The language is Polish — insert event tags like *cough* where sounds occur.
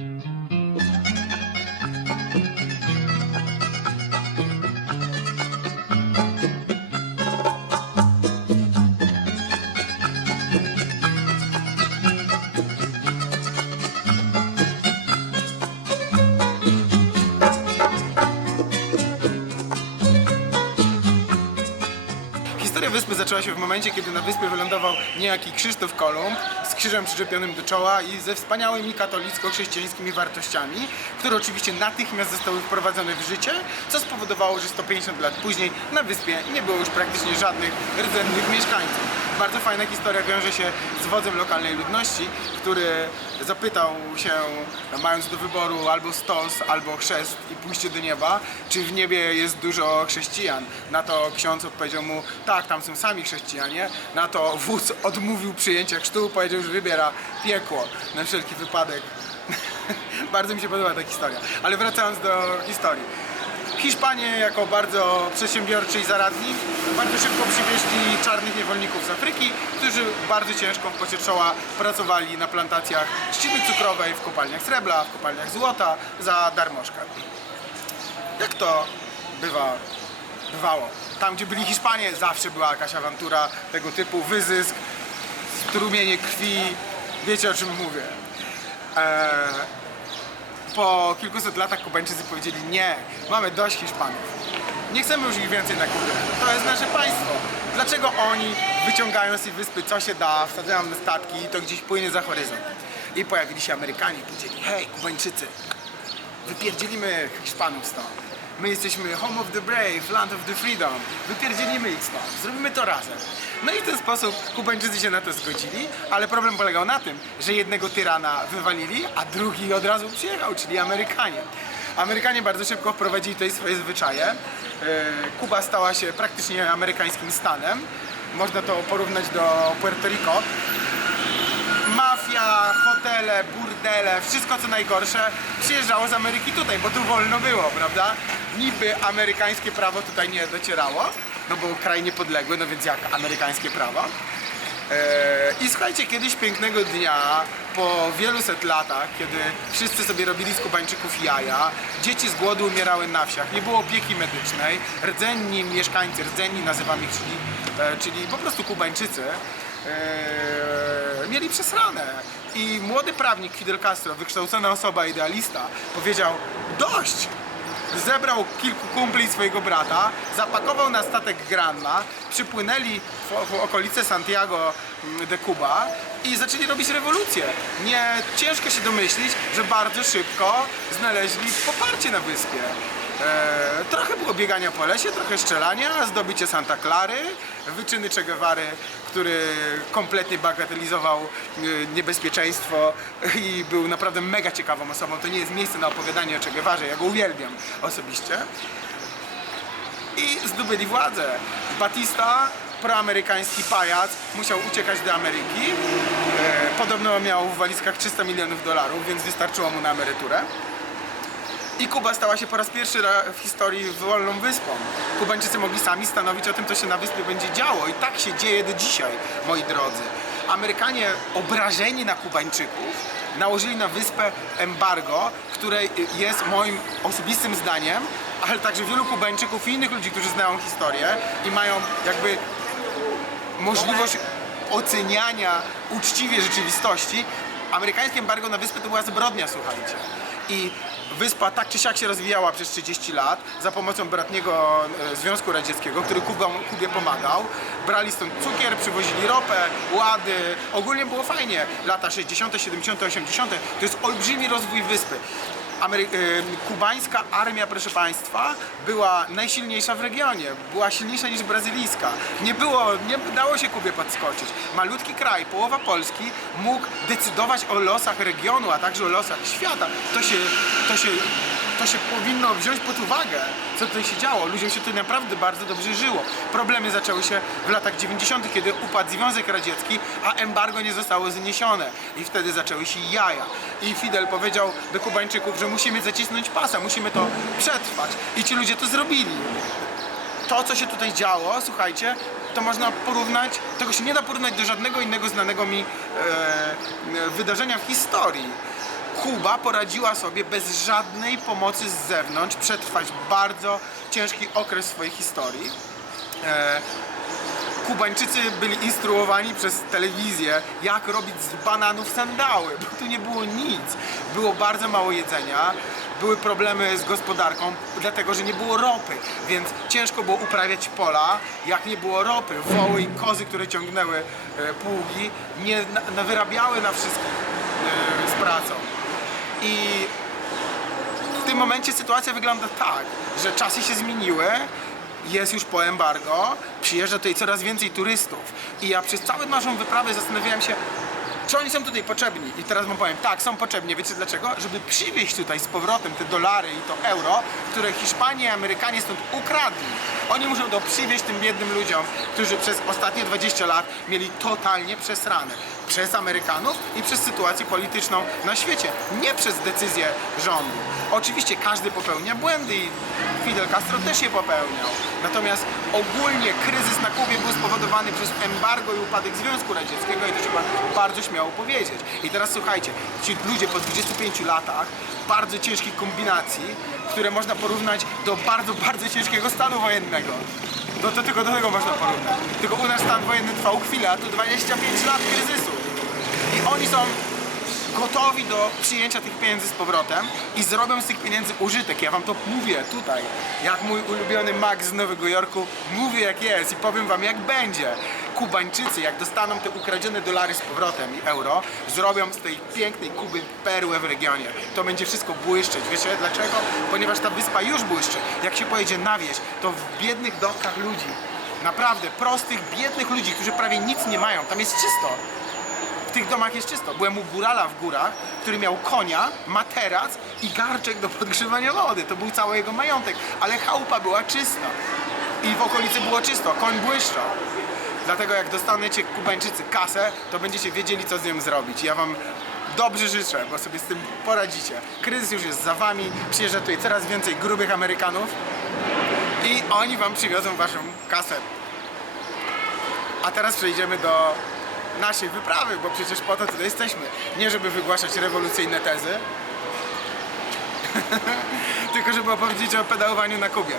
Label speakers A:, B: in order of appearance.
A: Historia zaczęła się w momencie, kiedy na wyspie wylądował niejaki Krzysztof Kolumb z krzyżem przyczepionym do czoła i ze wspaniałymi katolicko-chrześcijańskimi wartościami, które oczywiście natychmiast zostały wprowadzone w życie, co spowodowało, że 150 lat później na wyspie nie było już praktycznie żadnych rdzennych mieszkańców. Bardzo fajna historia wiąże się z wodzem lokalnej ludności, który zapytał się, mając do wyboru albo stos, albo chrzest i pójście do nieba, czy w niebie jest dużo chrześcijan. Na to ksiądz odpowiedział mu, tak, tam są sami chrześcijanie. Na to wódz odmówił przyjęcia chrztu, powiedział, że wybiera piekło na wszelki wypadek. *laughs* bardzo mi się podoba ta historia. Ale wracając do historii. Hiszpanie jako bardzo przedsiębiorczy i zaradni bardzo szybko przywieźli czarnych niewolników z Afryki, którzy bardzo ciężko w pocie czoła pracowali na plantacjach trzciny cukrowej, w kopalniach srebra, w kopalniach złota za darmożkę. Jak to bywa, bywało? Tam, gdzie byli Hiszpanie, zawsze była jakaś awantura tego typu, wyzysk, strumienie krwi, wiecie o czym mówię. Eee, po kilkuset latach Kubańczycy powiedzieli nie, mamy dość Hiszpanów. Nie chcemy już ich więcej na Kubie. To jest nasze państwo. Dlaczego oni wyciągają z tej wyspy co się da, wsadzają na statki i to gdzieś płynie za horyzont? I pojawili się Amerykanie i powiedzieli, hej Kubańczycy, wypierdzielimy Hiszpanów stąd. My jesteśmy home of the brave, land of the freedom. Wypierdzielimy ich stąd. Zrobimy to razem. No i w ten sposób Kubańczycy się na to zgodzili, ale problem polegał na tym, że jednego tyrana wywalili, a drugi od razu przyjechał, czyli Amerykanie. Amerykanie bardzo szybko wprowadzili tutaj swoje zwyczaje. E, Kuba stała się praktycznie amerykańskim stanem. Można to porównać do Puerto Rico mafia, hotele, burdele, wszystko co najgorsze przyjeżdżało z Ameryki tutaj, bo tu wolno było, prawda? Niby amerykańskie prawo tutaj nie docierało, no bo kraj niepodległy, no więc jak amerykańskie prawo? Eee, I słuchajcie, kiedyś pięknego dnia, po wielu set latach, kiedy wszyscy sobie robili z Kubańczyków jaja, dzieci z głodu umierały na wsiach, nie było opieki medycznej, rdzenni mieszkańcy, rdzenni nazywamy ich, czyli, e, czyli po prostu Kubańczycy, e, mieli przesrane. I młody prawnik Fidel Castro, wykształcona osoba, idealista, powiedział dość! Zebrał kilku kumpli swojego brata, zapakował na statek Granma, przypłynęli w, w okolice Santiago mm, de Cuba i zaczęli robić rewolucję. Nie ciężko się domyślić, że bardzo szybko znaleźli poparcie na wyspie. E, trochę było biegania po lesie, trochę strzelania, zdobycie Santa Clary, wyczyny Che Guevary, który kompletnie bagatelizował e, niebezpieczeństwo i był naprawdę mega ciekawą osobą. To nie jest miejsce na opowiadanie o Che Guevarze, ja go uwielbiam osobiście. I zdobyli władzę. Batista, proamerykański pajac, musiał uciekać do Ameryki. E, podobno miał w walizkach 300 milionów dolarów, więc wystarczyło mu na emeryturę. I Kuba stała się po raz pierwszy w historii wolną wyspą. Kubańczycy mogli sami stanowić o tym, co się na wyspie będzie działo. I tak się dzieje do dzisiaj, moi drodzy. Amerykanie obrażeni na Kubańczyków nałożyli na wyspę embargo, które jest moim osobistym zdaniem, ale także wielu Kubańczyków i innych ludzi, którzy znają historię i mają jakby możliwość oceniania uczciwie rzeczywistości, amerykańskie embargo na wyspę to była zbrodnia, słuchajcie. I wyspa tak czy siak się rozwijała przez 30 lat za pomocą bratniego e, Związku Radzieckiego, który Kuba, Kubie pomagał. Brali stąd cukier, przywozili ropę, łady. Ogólnie było fajnie. Lata 60., 70., 80. to jest olbrzymi rozwój wyspy. Amery- y, kubańska armia, proszę Państwa, była najsilniejsza w regionie. Była silniejsza niż brazylijska. Nie było, nie dało się Kubie podskoczyć. Malutki kraj, połowa Polski mógł decydować o losach regionu, a także o losach świata. To się, to się, to się powinno wziąć pod uwagę, co tutaj się działo. Ludziom się tutaj naprawdę bardzo dobrze żyło. Problemy zaczęły się w latach 90., kiedy upadł Związek Radziecki, a embargo nie zostało zniesione. I wtedy zaczęły się jaja. I Fidel powiedział do Kubańczyków, że musimy zacisnąć pasa, musimy to przetrwać. I ci ludzie to zrobili. To, co się tutaj działo, słuchajcie, to można porównać, tego się nie da porównać do żadnego innego znanego mi e, wydarzenia w historii. Kuba poradziła sobie bez żadnej pomocy z zewnątrz przetrwać bardzo ciężki okres swojej historii. E, Kubańczycy byli instruowani przez telewizję, jak robić z bananów sandały, bo tu nie było nic. Było bardzo mało jedzenia, były problemy z gospodarką, dlatego że nie było ropy, więc ciężko było uprawiać pola, jak nie było ropy. Woły i kozy, które ciągnęły e, pługi, nie na, wyrabiały na wszystkich e, z pracą. I w tym momencie sytuacja wygląda tak, że czasy się zmieniły, jest już po embargo, przyjeżdża tutaj coraz więcej turystów i ja przez całą naszą wyprawę zastanawiałem się, czy oni są tutaj potrzebni. I teraz wam powiem, tak, są potrzebni. Wiecie dlaczego? Żeby przywieźć tutaj z powrotem te dolary i to euro, które Hiszpanie i Amerykanie stąd ukradli. Oni muszą to przywieźć tym biednym ludziom, którzy przez ostatnie 20 lat mieli totalnie przesrane. Przez Amerykanów i przez sytuację polityczną na świecie, nie przez decyzję rządu. Oczywiście każdy popełnia błędy i Fidel Castro też je popełniał. Natomiast ogólnie kryzys na Kubie był spowodowany przez embargo i upadek Związku Radzieckiego i to trzeba bardzo śmiało powiedzieć. I teraz słuchajcie, ci ludzie po 25 latach bardzo ciężkich kombinacji, które można porównać do bardzo, bardzo ciężkiego stanu wojennego. No to tylko do tego można porównać. Tylko u nas stan wojenny trwał chwilę, a tu 25 lat kryzysu. Oni są gotowi do przyjęcia tych pieniędzy z powrotem i zrobią z tych pieniędzy użytek. Ja wam to mówię tutaj, jak mój ulubiony Max z Nowego Jorku, mówię jak jest i powiem wam jak będzie. Kubańczycy, jak dostaną te ukradzione dolary z powrotem i euro, zrobią z tej pięknej Kuby perłę w regionie. To będzie wszystko błyszczeć. Wiecie dlaczego? Ponieważ ta wyspa już błyszczy. Jak się pojedzie na wieś, to w biednych domkach ludzi, naprawdę prostych, biednych ludzi, którzy prawie nic nie mają, tam jest czysto. W tych domach jest czysto. Byłem u górala w górach, który miał konia, materac i garczek do podgrzewania wody. To był cały jego majątek, ale chałupa była czysta. I w okolicy było czysto, koń błyszczał. Dlatego jak dostanecie Kubańczycy kasę, to będziecie wiedzieli co z nią zrobić. Ja wam dobrze życzę, bo sobie z tym poradzicie. Kryzys już jest za wami, przyjeżdża tutaj coraz więcej grubych Amerykanów i oni wam przywiozą waszą kasę. A teraz przejdziemy do naszej wyprawy, bo przecież po to tutaj jesteśmy. Nie żeby wygłaszać rewolucyjne tezy, *laughs* tylko żeby opowiedzieć o pedałowaniu na Kubie.